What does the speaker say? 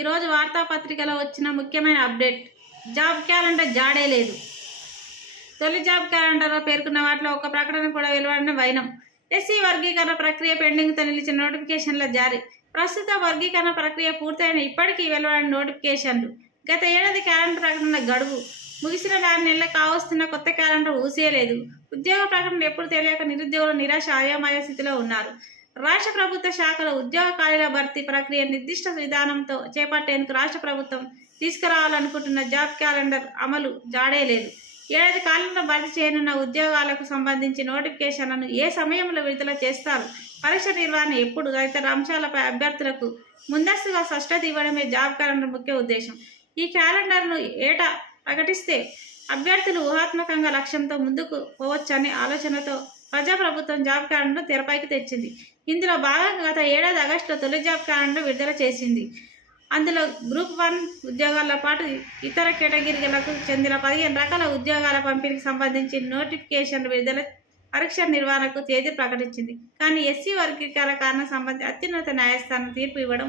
ఈరోజు వార్తాపత్రికలో వచ్చిన ముఖ్యమైన అప్డేట్, జాబ్ క్యాలెండర్ జాడే లేదు. తొలి జాబ్ క్యాలెండర్లో పేర్కొన్న వాటిలో ఒక ప్రకటన కూడా వెలువడిన వైనం. ఎస్సీ వర్గీకరణ ప్రక్రియ పెండింగ్తో నిలిచిన నోటిఫికేషన్ల జారీ. ప్రస్తుత వర్గీకరణ ప్రక్రియ పూర్తయిన ఇప్పటికీ వెలువడిన నోటిఫికేషన్లు. గత ఏడాది క్యాలెండర్ ప్రకటన గడువు ముగిసిన 4 నెలలు కావస్తున్న కొత్త క్యాలెండర్ ఊసేయలేదు. ఉద్యోగ ప్రకటన ఎప్పుడు తెలియక నిరుద్యోగులు నిరాశ అయోమయ స్థితిలో ఉన్నారు. రాష్ట్ర ప్రభుత్వ శాఖలో ఉద్యోగ ఖాళీల భర్తీ ప్రక్రియ నిర్దిష్ట విధానంతో చేపట్టేందుకు రాష్ట్ర ప్రభుత్వం తీసుకురావాలనుకుంటున్న జాబ్ క్యాలెండర్ అమలు జాడే లేదు. ఏడాది కాలంలో భర్తీ చేయనున్న ఉద్యోగాలకు సంబంధించి నోటిఫికేషన్లను ఏ సమయంలో విడుదల చేస్తారు, పరీక్ష నిర్వహణ ఎప్పుడు, తదితర అంశాలపై అభ్యర్థులకు ముందస్తుగా స్పష్టత ఇవ్వడమే జాబ్ క్యాలెండర్ ముఖ్య ఉద్దేశం. ఈ క్యాలెండర్ను ఏటా ప్రకటిస్తే అభ్యర్థులు ఊహాత్మకంగా లక్ష్యంతో ముందుకు పోవచ్చనే ఆలోచనతో ప్రజాప్రభుత్వం జాబ్ క్యాలెండర్ తెరపైకి తెచ్చింది. ఇందులో భాగంగా గత ఏడాది ఆగస్టులో తొలి జాబ్ క్యాలెండర్ విడుదల చేసింది. అందులో గ్రూప్ 1 ఉద్యోగాలతో పాటు ఇతర కేటగిరీలకు చెందిన 15 రకాల ఉద్యోగాల పంపిణీకి సంబంధించి నోటిఫికేషన్ విడుదల, పరీక్ష నిర్వహణకు తేదీ ప్రకటించింది. కానీ ఎస్సీ వర్గీకరణ కారణం సంబంధించి అత్యున్నత న్యాయస్థానం తీర్పు ఇవ్వడం